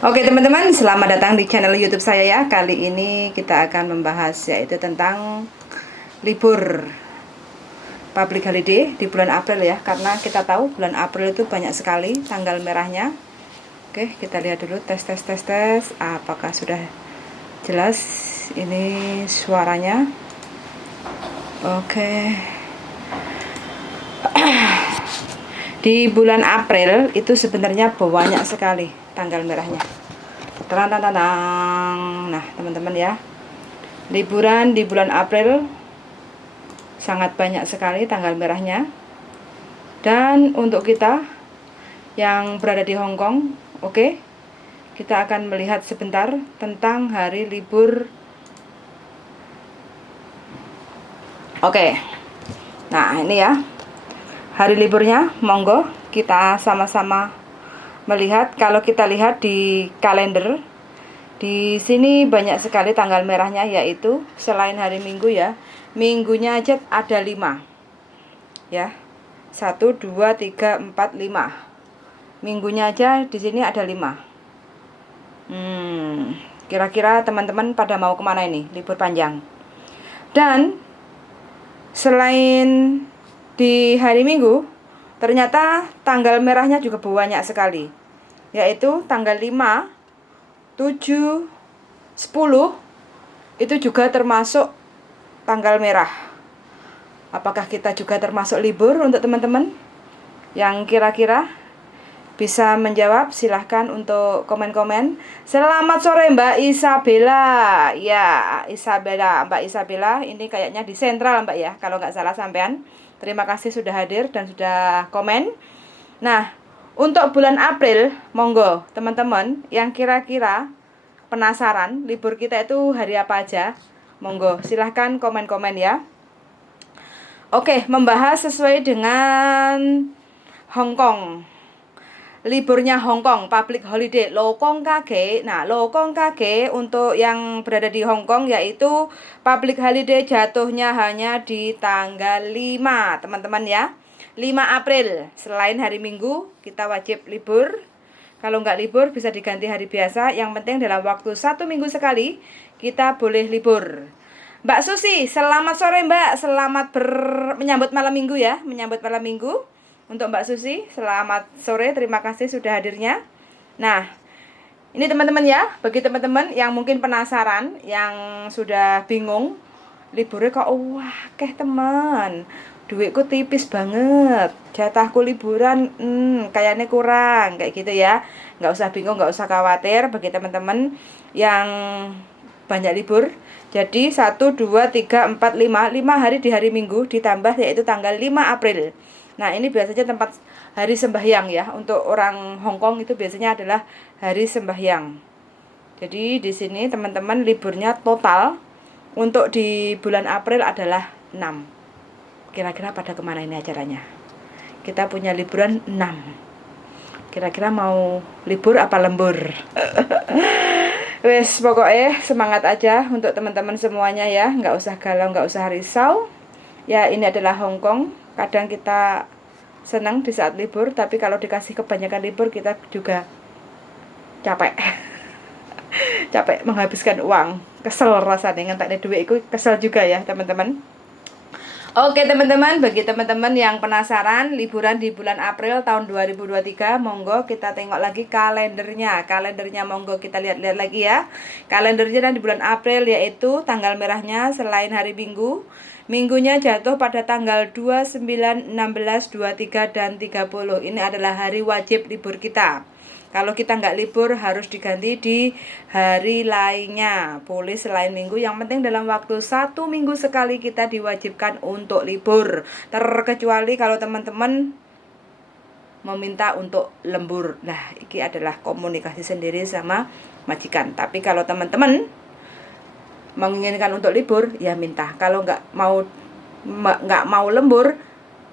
Oke teman-teman, selamat datang di channel YouTube saya ya. Kali ini kita akan membahas yaitu tentang libur public holiday di bulan April ya. Karena kita tahu bulan April itu banyak sekali tanggal merahnya. Oke, kita lihat dulu tes. Apakah sudah jelas ini suaranya? Oke. Di bulan April itu sebenarnya banyak sekali tanggal merahnya. Nah teman-teman ya, liburan di bulan April sangat banyak sekali tanggal merahnya. Dan untuk kita yang berada di Hong Kong, oke, kita akan melihat sebentar tentang hari libur. Oke, nah ini ya hari liburnya. Monggo kita sama-sama melihat. Kalau kita lihat di kalender, di sini banyak sekali tanggal merahnya, yaitu selain hari Minggu ya, minggunya aja ada 5 ya. 1 2 3 4 5. Minggunya aja di sini ada 5. Kira-kira teman-teman pada mau kemana ini libur panjang? Dan selain di hari Minggu, ternyata tanggal merahnya juga banyak sekali, yaitu tanggal 5, 7, 10 itu juga termasuk tanggal merah. Apakah kita juga termasuk libur? Untuk teman-teman yang kira-kira bisa menjawab, silahkan untuk komen-komen. Selamat sore Mbak Isabella. Ya, Mbak Isabella ini kayaknya di Sentral Mbak ya, kalau nggak salah sampean. Terima kasih sudah hadir dan sudah komen. Nah, untuk bulan April, monggo teman-teman yang kira-kira penasaran libur kita itu hari apa aja, monggo silahkan komen-komen ya. Oke, membahas sesuai dengan Hong Kong. Liburnya Hong Kong, public holiday, Lokong Kage. Nah, Lokong Kage untuk yang berada di Hong Kong yaitu public holiday jatuhnya hanya di tanggal 5, teman-teman ya. 5 April, selain hari Minggu, kita wajib libur. Kalau nggak libur bisa diganti hari biasa. Yang penting dalam waktu 1 minggu sekali kita boleh libur. Mbak Susi, selamat sore Mbak. Selamat menyambut malam minggu ya. Menyambut malam minggu. Untuk Mbak Susi, selamat sore. Terima kasih sudah hadirnya. Nah, ini teman-teman ya. Bagi teman-teman yang mungkin penasaran, yang sudah bingung, liburnya kok keh teman, duitku tipis banget, jatahku liburan kayaknya kurang, kayak gitu ya. Nggak usah bingung, nggak usah khawatir. Bagi teman-teman yang banyak libur, jadi 1, 2, 3, 4, 5 hari di hari Minggu ditambah yaitu tanggal 5 April. Nah, ini biasanya tempat hari sembahyang ya. Untuk orang Hong Kong itu biasanya adalah hari sembahyang. Jadi di sini teman-teman liburnya total untuk di bulan April adalah 6. Kira-kira pada kemana ini acaranya? Kita punya liburan 6. Kira-kira mau libur apa lembur? Wes, pokoknya semangat aja untuk teman-teman semuanya ya. Nggak usah galau, nggak usah risau. Ya, ini adalah Hong Kong. Kadang kita senang di saat libur, tapi kalau dikasih kebanyakan libur kita juga capek. Capek menghabiskan uang. Kesel rasanya ngentaknya duit itu, kesel juga ya teman-teman. Oke teman-teman, bagi teman-teman yang penasaran liburan di bulan April tahun 2023, monggo kita tengok lagi kalendernya. Kalendernya monggo kita lihat-lihat lagi ya. Kalendernya di bulan April yaitu tanggal merahnya selain hari Minggu, minggunya jatuh pada tanggal 29, 16, 23 dan 30. Ini adalah hari wajib libur kita. Kalau kita nggak libur harus diganti di hari lainnya. Boleh selain minggu, yang penting dalam waktu 1 minggu sekali kita diwajibkan untuk libur. Terkecuali kalau teman-teman meminta untuk lembur. Nah, ini adalah komunikasi sendiri sama majikan. Tapi kalau teman-teman menginginkan untuk libur, ya minta. Kalau nggak mau lembur,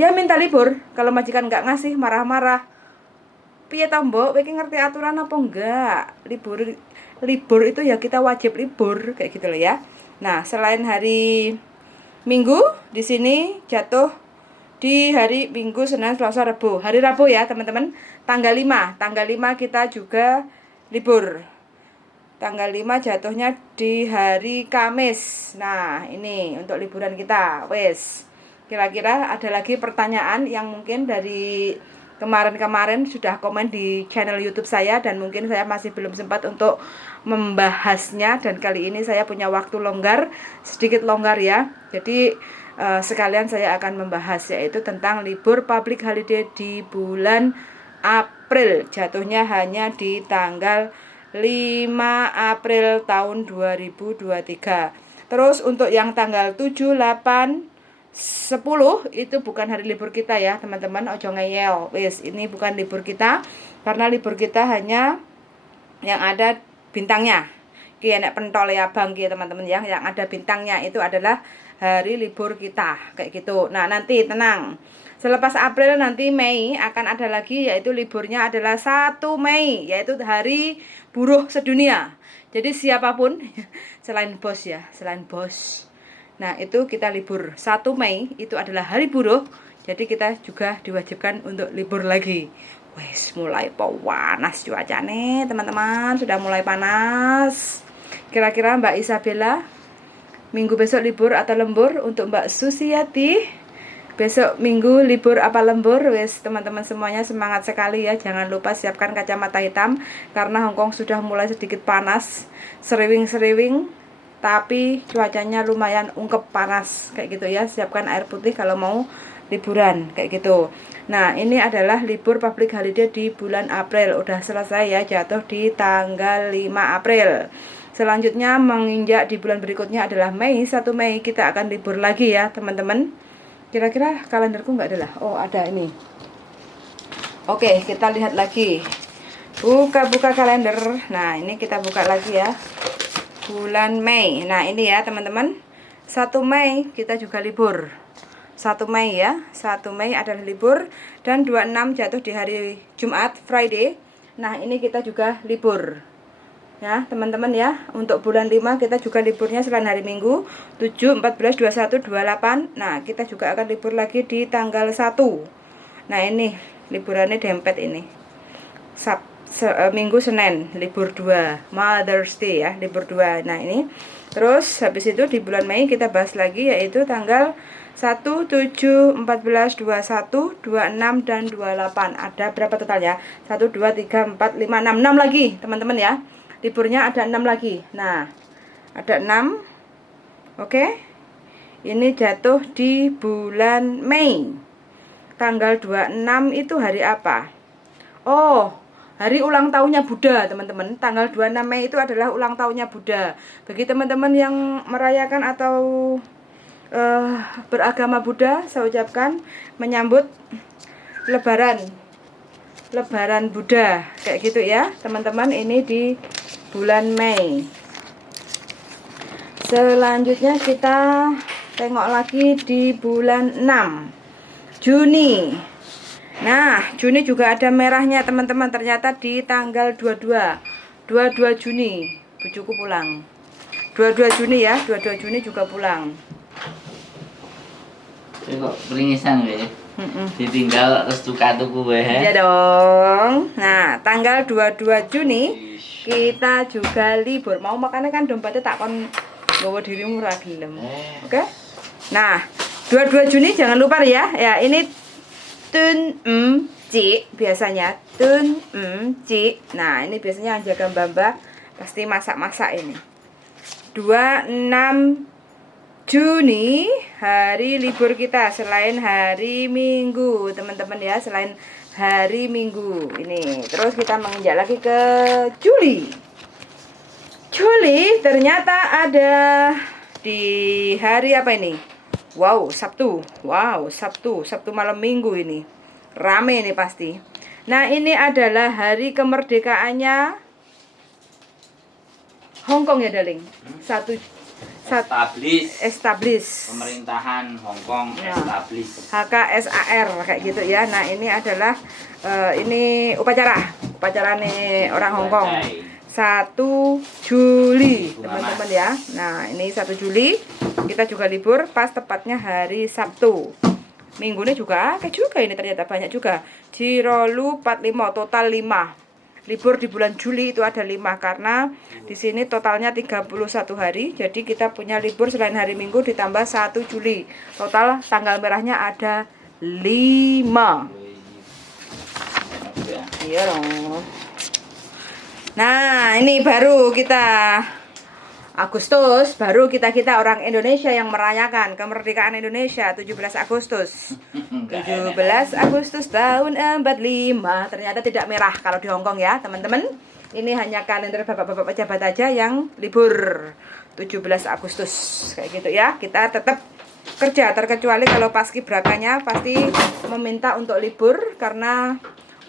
ya minta libur. Kalau majikan nggak ngasih, marah-marah. Piye ta mbok, kowe ngerti aturan apa enggak? Libur itu ya kita wajib libur kayak gitu loh ya. Nah, selain hari Minggu di sini jatuh di hari Minggu, Senin, Selasa, Rabu. Hari Rabu ya, teman-teman. Tanggal 5 kita juga libur. Tanggal 5 jatuhnya di hari Kamis. Nah, ini untuk liburan kita. Wes. Kira-kira ada lagi pertanyaan yang mungkin dari kemarin-kemarin sudah komen di channel YouTube saya dan mungkin saya masih belum sempat untuk membahasnya, dan kali ini saya punya waktu longgar, sedikit longgar ya. Jadi sekalian saya akan membahas yaitu tentang libur public holiday di bulan April. Jatuhnya hanya di tanggal 5 April tahun 2023. Terus untuk yang tanggal 7, 8, 10 itu bukan hari libur kita ya teman-teman, ojo ngeyel. Wis, ini bukan libur kita karena libur kita hanya yang ada bintangnya. Ki enek pentol ya Bang ki teman-teman ya, yang ada bintangnya itu adalah hari libur kita kayak gitu. Nah, nanti tenang. Selepas April nanti Mei akan ada lagi, yaitu liburnya adalah 1 Mei, yaitu hari buruh sedunia. Jadi siapapun selain bos ya, selain bos. Nah, itu kita libur. 1 Mei itu adalah hari buruh. Jadi kita juga diwajibkan untuk libur lagi. Wes, mulai panas cuacanya, teman-teman. Sudah mulai panas. Kira-kira Mbak Isabella minggu besok libur atau lembur? Untuk Mbak Susiati besok minggu libur apa lembur? Wes, teman-teman semuanya semangat sekali ya. Jangan lupa siapkan kacamata hitam karena Hongkong sudah mulai sedikit panas, seriwing-seriwing, tapi cuacanya lumayan ungkep panas kayak gitu ya. Siapkan air putih kalau mau liburan kayak gitu. Nah, ini adalah libur public holiday di bulan April. Udah selesai ya, jatuh di tanggal 5 April. Selanjutnya menginjak di bulan berikutnya adalah Mei. 1 Mei kita akan libur lagi ya teman-teman. Kira-kira kalenderku nggak ada lah. Oh, ada ini. Oke, kita lihat lagi. Buka-buka kalender. Nah, ini kita buka lagi ya. Bulan Mei. Nah, ini ya teman-teman. 1 Mei kita juga libur. 1 Mei ya. 1 Mei adalah libur. Dan 26 jatuh di hari Jumat, Friday. Nah, ini kita juga libur. Ya teman-teman ya, untuk bulan 5 kita juga liburnya selain hari Minggu 7, 14, 21, 28. Nah, kita juga akan libur lagi di tanggal 1. Nah, ini liburannya dempet ini. Minggu Senin libur 2, Mother's Day ya, libur 2. Nah, ini terus habis itu di bulan Mei kita bahas lagi yaitu tanggal 1, 7, 14, 21, 26 dan 28. Ada berapa totalnya? 1, 2, 3, 4, 5, 6. 6 lagi teman-teman ya. Liburnya ada 6 lagi. Nah, ada 6. Oke. Ini jatuh di bulan Mei. Tanggal 26 itu hari apa? Oh, hari ulang tahunnya Buddha, teman-teman. Tanggal 26 Mei itu adalah ulang tahunnya Buddha. Bagi teman-teman yang merayakan atau beragama Buddha, saya ucapkan menyambut Lebaran Buddha kayak gitu ya, teman-teman. Ini di bulan Mei. Selanjutnya kita tengok lagi di bulan 6, Juni. Nah, Juni juga ada merahnya teman-teman. Ternyata di tanggal 22 Juni bujuku pulang. 22 Juni ya, 22 Juni juga pulang. Kok peringisan weh. Ditinggal terus tuku weh. Iya dong. Nah, tanggal 22 Juni kita juga libur. Mau makannya kan dompetnya tak kon bawa dirimu ra gelem. Oke? Nah, 22 Juni jangan lupa ya. Ya, ini Tun Ci biasanya. Tun Ci. Nah, ini biasanya yang jaga Mbak pasti masak-masak ini. 26 Juni hari libur kita selain hari Minggu, teman-teman ya, selain hari Minggu ini. Terus kita menginjak lagi ke Juli. Juli ternyata ada di hari apa ini? Wow, Sabtu. Wow, Sabtu malam Minggu ini. Rame ini pasti. Nah, ini adalah hari kemerdekaannya Hongkong ya, darling. Establish Pemerintahan Hongkong establish. HKSAR kayak gitu ya. Nah, ini adalah ini upacara nih orang Hongkong. 1 Juli teman-teman ya. Nah, ini 1 Juli kita juga libur pas tepatnya hari Sabtu. Minggu ini juga kayak juga ini ternyata banyak juga. Jirolu 45 total 5. libur di bulan Juli itu ada 5 karena di sini totalnya 31 hari. Jadi kita punya libur selain hari Minggu ditambah 1 Juli. Total tanggal merahnya ada 5. Iya dong. Nah, ini baru kita Agustus, baru kita orang Indonesia yang merayakan kemerdekaan Indonesia 17 Agustus. 17 Agustus tahun 45. Ternyata tidak merah kalau di Hongkong ya, teman-teman. Ini hanya kalender bapak-bapak pejabat aja yang libur 17 Agustus kayak gitu ya. Kita tetap kerja terkecuali kalau paskibrakanya pasti meminta untuk libur karena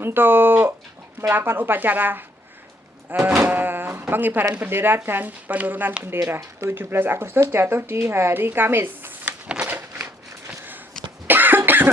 untuk melakukan upacara pengibaran bendera dan penurunan bendera. 17 Agustus jatuh di hari Kamis.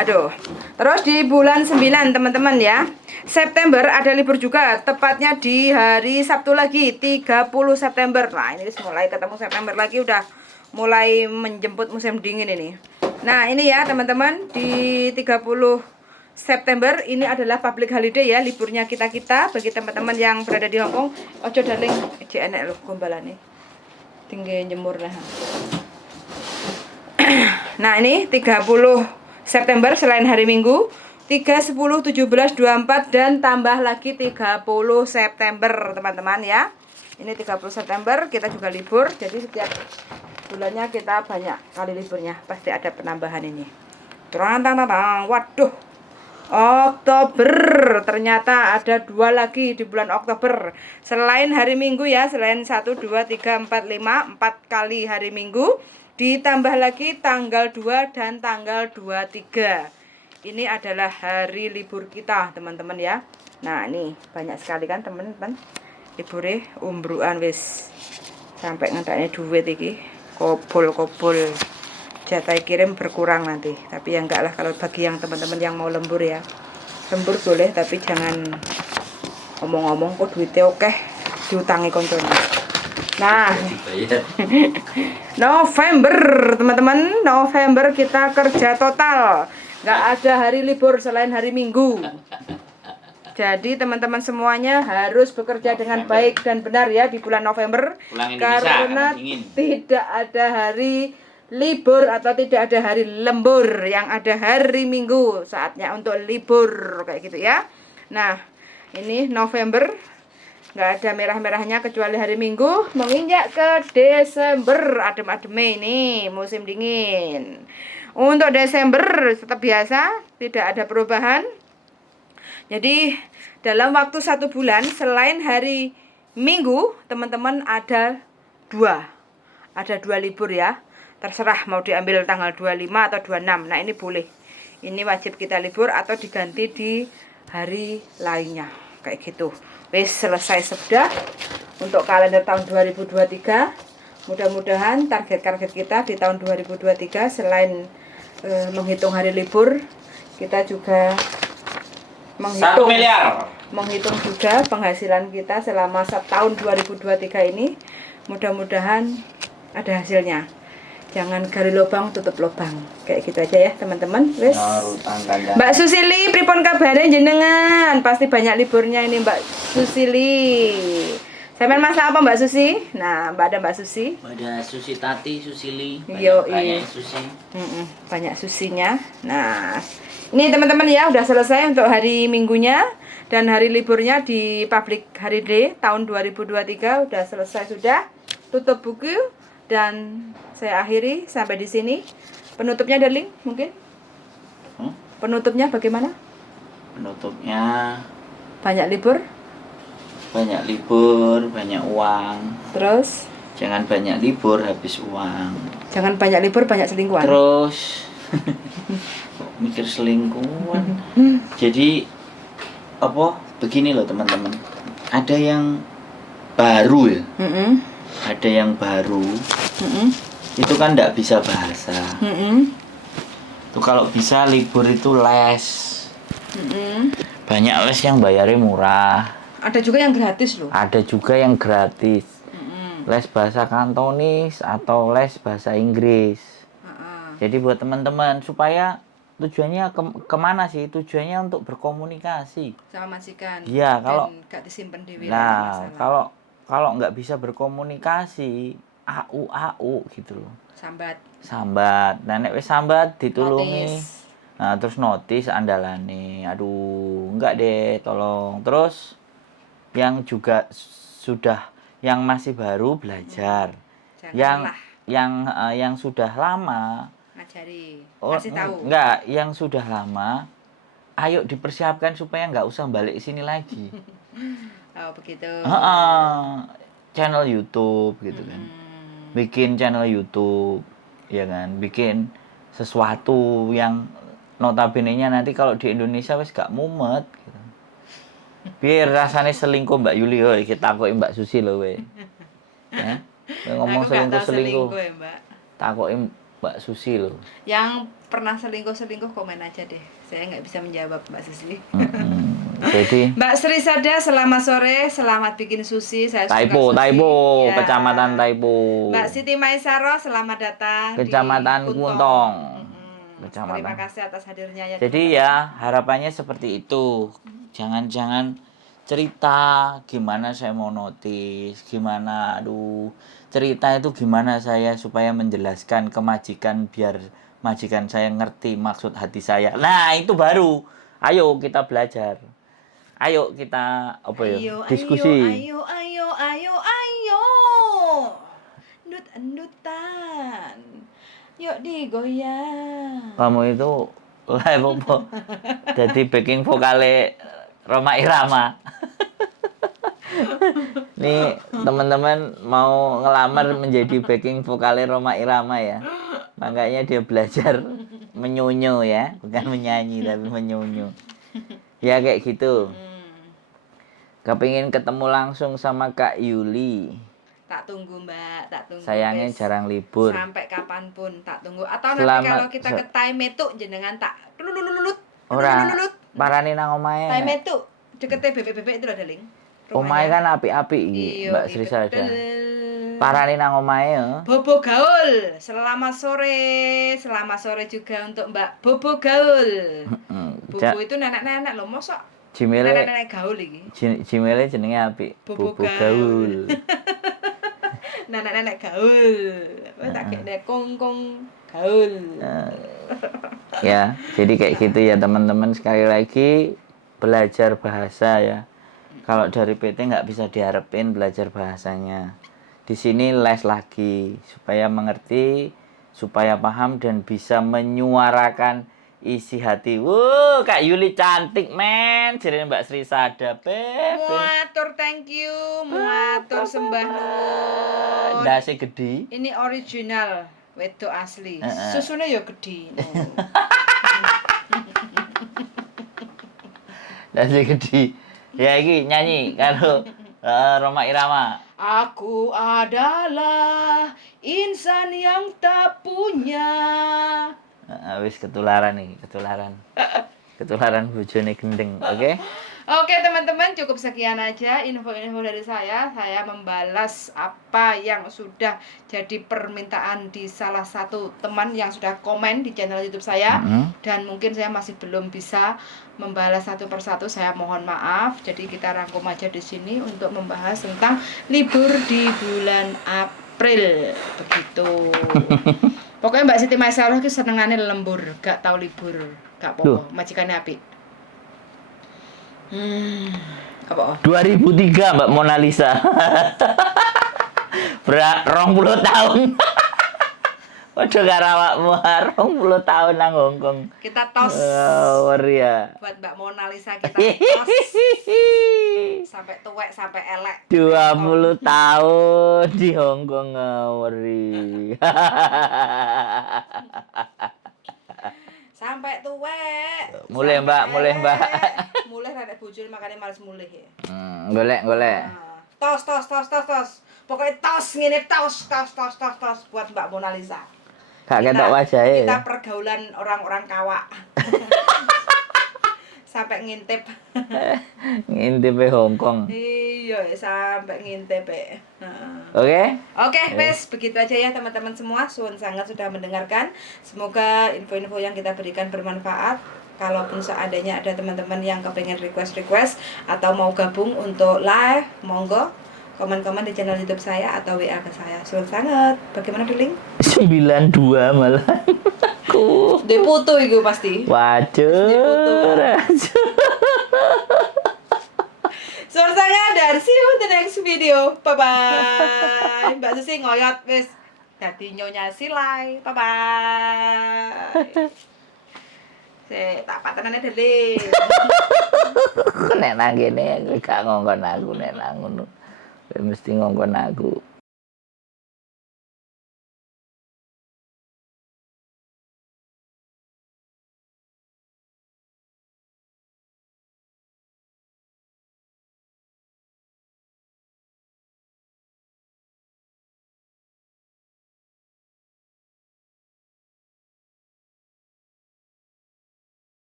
Aduh. Terus di bulan 9 teman-teman ya. September ada libur juga, tepatnya di hari Sabtu lagi 30 September. Nah, ini mulai ketemu September lagi, udah mulai menjemput musim dingin ini. Nah, ini ya teman-teman, di 30 September ini adalah public holiday ya, liburnya kita bagi teman-teman yang berada di Hongkong. Ojo darling, enak loh gombalane. Tinggi jemur lah. Nah, ini 30 September selain hari Minggu, 3, 10, 17, 24 dan tambah lagi 30 September teman-teman ya. Ini 30 September kita juga libur, jadi setiap bulannya kita banyak kali liburnya, pasti ada penambahan ini. Waduh. Oktober, ternyata ada 2 lagi di bulan Oktober. Selain hari Minggu ya, selain 1, 2, 3, 4, 5, 4 kali hari Minggu. Ditambah lagi tanggal 2 dan tanggal 23. Ini adalah hari libur kita teman-teman ya. Nah ini banyak sekali kan teman-teman. Liburnya umbruan wis. Sampai ngentaknya duit iki. Kobol-kobol. Jatah kirim berkurang nanti, tapi ya enggak lah kalau bagi yang teman-teman yang mau lembur ya, lembur boleh tapi jangan ngomong-ngomong kok duitnya oke diutangi koncone. Nah November teman-teman, November kita kerja total, nggak ada hari libur selain hari Minggu. Jadi teman-teman semuanya harus bekerja dengan baik dan benar ya di bulan November, karena tidak ada hari libur atau tidak ada hari lembur, yang ada hari Minggu, saatnya untuk libur kayak gitu ya. Nah ini November nggak ada merah-merahnya kecuali hari Minggu, menginjak ke Desember, adem-adem ini musim dingin. Untuk Desember tetap biasa, tidak ada perubahan. Jadi dalam waktu 1 bulan selain hari Minggu teman-teman ada 2 libur ya. Terserah mau diambil tanggal 25 atau 26. Nah ini boleh. Ini wajib kita libur atau diganti di hari lainnya. Kayak gitu. Wis selesai sudah untuk kalender tahun 2023. Mudah-mudahan target-target kita di tahun 2023 selain menghitung hari libur, kita juga menghitung juga penghasilan kita selama tahun 2023 ini. Mudah-mudahan ada hasilnya. Jangan gali lubang tutup lubang. Kayak gitu aja ya teman-teman. Wes. Mbak Susili, pripun kabare jenengan? Pasti banyak liburnya ini Mbak Susili. Sampean masak apa Mbak Susi? Nah, ada Mbak Susi. Ada Susi Tati, Susili. Banyak Susi. Banyak susinya. Nah, ini teman-teman ya udah selesai untuk hari Minggunya dan hari liburnya di public holiday tahun 2023 udah selesai sudah. Tutup buku. Dan saya akhiri sampai di sini. Penutupnya darling mungkin? Penutupnya bagaimana? Penutupnya banyak libur, banyak uang. Terus jangan banyak libur habis uang. Jangan banyak libur banyak selingkuhan. Terus mikir selingkuhan. Jadi apa? Begini loh teman-teman. Ada yang baru ya. Ada yang baru. Itu kan enggak bisa bahasa. Itu kalau bisa libur itu les. Banyak les yang bayarnya murah. Ada juga yang gratis loh. Ada juga yang gratis. Les bahasa Kantonis atau les bahasa Inggris. Jadi buat teman-teman supaya tujuannya kemana sih? Tujuannya untuk berkomunikasi. Sama majikan. Iya, kalau dan gak disimpen di nah, kalau nggak bisa berkomunikasi, au gitu loh. Sambat. Nah, nek wis sambat ditulungi. Notice. Nah, terus notis andalane. Aduh, enggak deh, tolong. Terus yang juga yang masih baru belajar. Janganlah Yang sudah lama ngajari, kasih tahu. Enggak, yang sudah lama ayo dipersiapkan supaya nggak usah balik sini lagi. Oh, begitu. Channel YouTube gitu kan. Bikin channel YouTube, ya kan? Bikin sesuatu yang notabene-nya nanti kalau di Indonesia wis gak mumet gitu. Biar rasanya selingkuh Mbak Yuli, kita takoki Mbak Susi lho we. Ya? Ngomong selingkuh. Ya, Mbak. Takoki Mbak Susi loh. Yang pernah selingkuh komen aja deh. Saya nggak bisa menjawab Mbak Susi. Jadi Mbak Sri Sada, selamat sore, selamat bikin sushi. Saya Taipo, ya. Kecamatan Taipo. Mbak Siti Maisaro, selamat datang Kecamatan di Kuntong. Kecamatan. Terima kasih atas hadirnya ya. Jadi ya harapannya seperti itu. Jangan cerita gimana saya mau notis, gimana cerita itu gimana saya supaya menjelaskan ke majikan biar majikan saya ngerti maksud hati saya. Nah, itu baru. Ayo kita belajar. Ayo kita diskusi. Ayo. Endut-endutan. Yuk digoyang. Kamu itu live apa? Jadi backing vokale Roma Irama. Nih teman-teman mau ngelamar menjadi backing vokale Roma Irama ya. Makanya dia belajar menyonyo ya, bukan menyanyi tapi menyonyo. Ya kayak gitu. Kepingin ketemu langsung sama Kak Yuli. Tak tunggu Mbak, tak tunggu. Sayangnya jarang libur. Sampai kapanpun tak tunggu. Atau nanti kalau kita ke Taimetu jenengan tak lulut. Ora parani nang omahe. Taimetu dekete bebek-bebek itu ada link. Omahe kan api-api iki, Mbak Sri Sada. Parani nang omahe ya. Bobo Gaul, selamat sore juga untuk Mbak Bobo Gaul. Bobo itu nenek-nenek loh, mosok nenek-nenek gaul iki. Jimele jenenge apik. Bobo Gaul. Nenek-nenek gaul. Wes tak kene kongkong gaul. Ya, jadi kayak gitu ya teman-teman, sekali lagi belajar bahasa ya. Kalau dari PT nggak bisa diharapin belajar bahasanya. Di sini les lagi supaya mengerti, supaya paham dan bisa menyuarakan isi hati. Kak Yuli cantik men, jadi Mbak Sri Sada. Muatur thank you, muatur sembah nuwun. Dasi gede. Ini original, wedok asli. Susune ya gede. Dasi gede. Ya iki nyanyi karo Roma Irama. Aku adalah insan yang tak punya. Wis ketularan nih, ketularan bojone gendeng, oke? Oke teman-teman, cukup sekian aja info-info dari saya. Saya membalas apa yang sudah jadi permintaan di salah satu teman yang sudah komen di channel YouTube saya. Dan mungkin saya masih belum bisa membalas satu persatu, saya mohon maaf. Jadi kita rangkum aja di sini untuk membahas tentang libur di bulan April, begitu. Pokoknya Mbak Siti Maisarah itu senengannya lembur, gak tahu libur, gak apa-apa, majikannya apik. Apa? 2003 Mbak Mona Lisa. 20 tahun. Waduh karo awakmu 20 tahun nang Hongkong. Kita tos. Ya. Buat Mbak Mona Lisa kita tos. Sampai tuwek sampai elek. 20 tahun di Hongkong ngawuri. Sampai tuwek. Mulai Mbak. Mulai rada bojone makane males mulih ya. Golek. Tos. Pokoknya tos ngene tos buat Mbak Mona Lisa. Gak ketok wajahe. Kita pergaulan orang-orang kawak. sampai ngintip. Ngintip Hongkong. Iya, sampai ngintip. Heeh. Oke? Oke, wes begitu aja ya teman-teman semua. Suwun sangat sudah mendengarkan. Semoga info-info yang kita berikan bermanfaat. Kalaupun seandainya ada teman-teman yang kepengen request atau mau gabung untuk live, monggo komen-komen di channel YouTube saya atau WA ke saya. Suwun sangat. Bagaimana Diling? 92 malah. Aku. Deputo itu pasti. Wajur. Suwun sangat dan see you in the next video. Bye bye. Mbak Susi ngoyot wis dadi nyonya Silai. Bye bye. Tak patenane Deli. Nek nang kene gak ngongkon aku nek nang ngono. Mesti ngongkon aku.